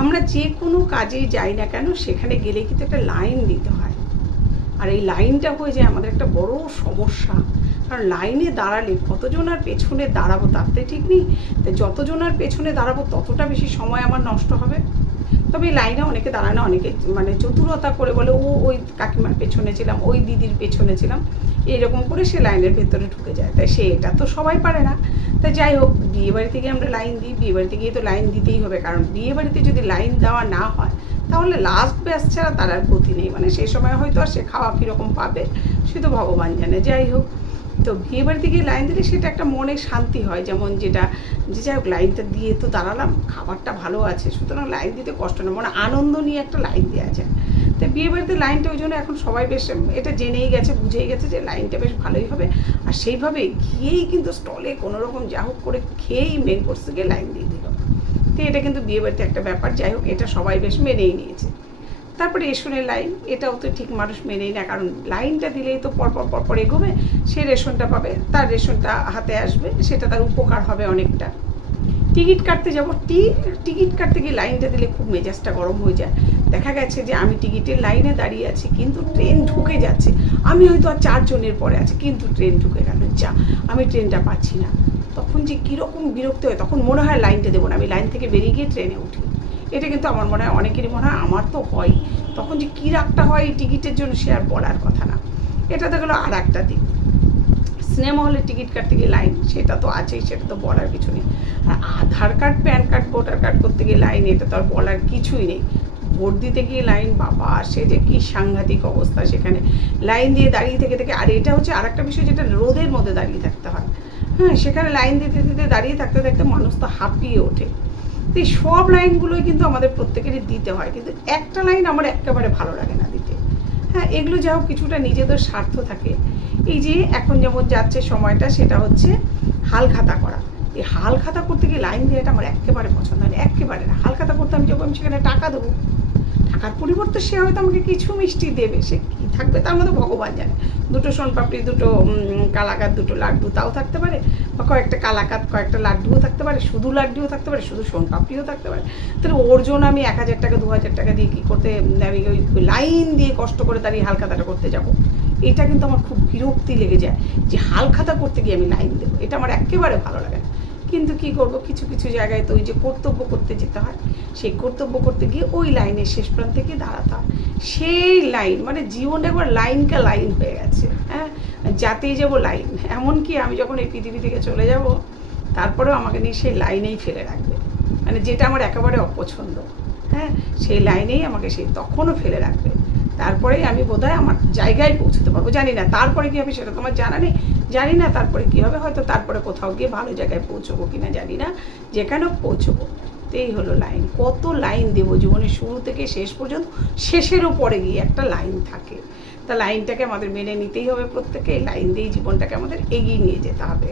আমরা যে কোনো কাজেই যাই না কেন সেখানে গেলে কিন্তু একটা লাইন দিতে হয়। আর এই লাইনটা হয়ে যায় আমাদের একটা বড় সমস্যা। কারণ লাইনে দাঁড়ালে কতজন আর পেছনে দাঁড়াবো তার তো ঠিক নেই। তাই যতজন আর পেছনে দাঁড়াবো ততটা বেশি সময় আমার নষ্ট হবে। তবে এই লাইনে অনেকে দাঁড়ায় না, অনেকে মানে চতুরতা করে বলে, ও, ওই কাকিমার পেছনে ছিলাম, ওই দিদির পেছনে ছিলাম। এরকম করে সে লাইনের ভেতরে ঢুকে যায়। তাই সে এটা তো সবাই পারে না। তাই যাই হোক বিয়ে বাড়িতে গিয়ে আমরা লাইন দিই। বিয়ে বাড়িতে গিয়ে তো লাইন দিতেই হবে। কারণ বিয়ে বাড়িতে যদি লাইন দেওয়া না হয় তাহলে লাস্ট ব্যাচ ছাড়া তার আর গতি নেই। মানে সেই সময় হয়তো আর সে খাওয়া কীরকম পাবে, সে তো ভগবান জানে। যাই হোক, তো বিয়ে বাড়িতে গিয়ে লাইন দিলে সেটা একটা মনে শান্তি হয়, যেমন যেটা, যে যাই হোক লাইনটা দিয়ে তো দাঁড়ালাম, খাবারটা ভালো আছে, সুতরাং লাইন দিতে কষ্ট না মানে আনন্দ নিয়ে একটা লাইন দেওয়া যায়। তো বিয়ে বাড়িতে লাইনটা ওই জন্য এখন সবাই বেশ, এটা জেনেই গেছে, বুঝেই গেছে যে লাইনটা বেশ ভালোই হবে। আর সেইভাবে গিয়েই কিন্তু স্টলে কোনোরকম যা হোক করে খেয়েই মেন কোর্সে গিয়ে লাইন দিয়ে দিল তো এটা কিন্তু বিয়ে বাড়িতে একটা ব্যাপার। যাই হোক, এটা সবাই বেশ মেনেই নিয়েছে। তারপরে রেশনের লাইন, এটাও তো ঠিক মানুষ মেনেই না কারণ লাইনটা দিলেই তো পরপর পরপর এগোবে, সে রেশনটা পাবে, তার রেশনটা হাতে আসবে, সেটা তার উপকার হবে অনেকটা। টিকিট কাটতে যাব, টি, টিকিট কাটতে গিয়ে লাইনটা দিলে খুব মেজাজটা গরম হয়ে যায়। দেখা গেছে যে আমি টিকিটের লাইনে দাঁড়িয়ে আছি, কিন্তু ট্রেন ঢুকে যাচ্ছে। আমি হয়তো আর চারজনের পরে আছি, কিন্তু ট্রেন ঢুকে গেল, যা, আমি ট্রেনটা পাচ্ছি না। তখন যে কীরকম বিরক্ত হয়, তখন মনে হয় লাইনটা দেবো না। আমি লাইন থেকে বেরিয়ে গিয়ে ট্রেনে উঠি। এটা কিন্তু আমার মনে হয় অনেকেরই মনে হয়, আমার তো হয় তখন যে কী রাগটা হয় এই টিকিটের জন্য সে আর বলার কথা না। এটা তো গেলো আর একটা দিক। সিনেমা হলে টিকিট কাটতে গিয়ে লাইন, সেটা তো আছেই, সেটা তো বলার কিছু নেই। আর Aadhaar card, PAN card, voter card করতে গিয়ে লাইন, এটা তো আর বলার কিছুই নেই। ভোট দিতে গিয়ে লাইন, বাবা, সে যে কী সাংঘাতিক অবস্থা সেখানে। লাইন দিয়ে দাঁড়িয়ে থেকে থেকে, আর এটা হচ্ছে আর একটা বিষয় যেটা রোদের মধ্যে দাঁড়িয়ে থাকতে হয়। হ্যাঁ সেখানে লাইন দিতে দিতে দাঁড়িয়ে থাকতে থাকতে মানুষ তো হাঁপিয়ে ওঠে। তো সব লাইনগুলোই কিন্তু আমাদের প্রত্যেকেরই দিতে হয়। কিন্তু একটা লাইন আমার একেবারে ভালো লাগে না দিতে। হ্যাঁ এগুলো যা হোক কিছুটা নিজেদের স্বার্থ থাকে। এই যে এখন যেমন যাচ্ছে সময়টা, সেটা হচ্ছে হাল খাতা করা। এই হাল খাতা করতে গিয়ে লাইন দেওয়াটা আমার একেবারে পছন্দ হয় না, একেবারে না। হাল খাতা করতে আমি যখন সেখানে টাকা দেবো টাকার পরিবর্তে সে হয়তো আমাকে কিছু মিষ্টি দেবে, সে কী থাকবে তার মধ্যে ভগবান জানে। দুটো সোনপাপড়ি, দুটো কালাকাত, দুটো লাড্ডু তাও থাকতে পারে, বা কয়েকটা কালাকাত, কয়েকটা লাড্ডুও থাকতে পারে, শুধু লাড্ডুও থাকতে পারে, শুধু সোনপাপড়িও থাকতে পারে। তাহলে ওর জন্য আমি এক হাজার টাকা, দু হাজার টাকা দিয়ে কী করতে, আমি ওই লাইন দিয়ে কষ্ট করে দাঁড়িয়ে হালখাতাটা করতে যাব? এটা কিন্তু আমার খুব বিরক্তি লেগে যায় যে হালখাতা করতে গিয়ে আমি লাইন দেবো। এটা আমার একেবারে ভালো লাগে না। কিন্তু কি করব? কিছু কিছু জায়গায় তো ওই যে কর্তব্য করতে যেতে হয়। সেই কর্তব্য করতে গিয়ে ওই লাইনের শেষ প্রান্তে গিয়ে দাঁড়াতে হয়। সেই লাইন মানে জীবনটা একবার লাইনকা লাইন হয়ে গেছে হ্যাঁ? যাতেই যাব লাইন। এমনকি আমি যখন এই পৃথিবী থেকে চলে যাব, তারপরেও আমাকে নিয়ে সেই লাইনেই ফেলে রাখবে। মানে যেটা আমার একেবারে অপছন্দ হ্যাঁ? সেই লাইনেই আমাকে সেই তখনও ফেলে রাখবে। তারপরেই আমি বোধহয় আমার জায়গায় পৌঁছতে পারব, জানি না। তারপরে কি হবে সেটা তোমার জানা নেই। জানি না তারপরে কি হবে, হয়তো তারপরে কোথাও গিয়ে ভালো জায়গায় পৌঁছবো কি না জানি না। যেখানেও পৌঁছবো। তো এই হলো লাইন। কত লাইন দেবো জীবনের শুরু থেকে শেষ পর্যন্ত? শেষেরও পরে গিয়ে একটা লাইন থাকে। তা লাইনটাকে আমাদের মেনে নিতেই হবে প্রত্যেকে। লাইন দিয়েই জীবনটাকে আমাদের এগিয়ে নিয়ে যেতে হবে।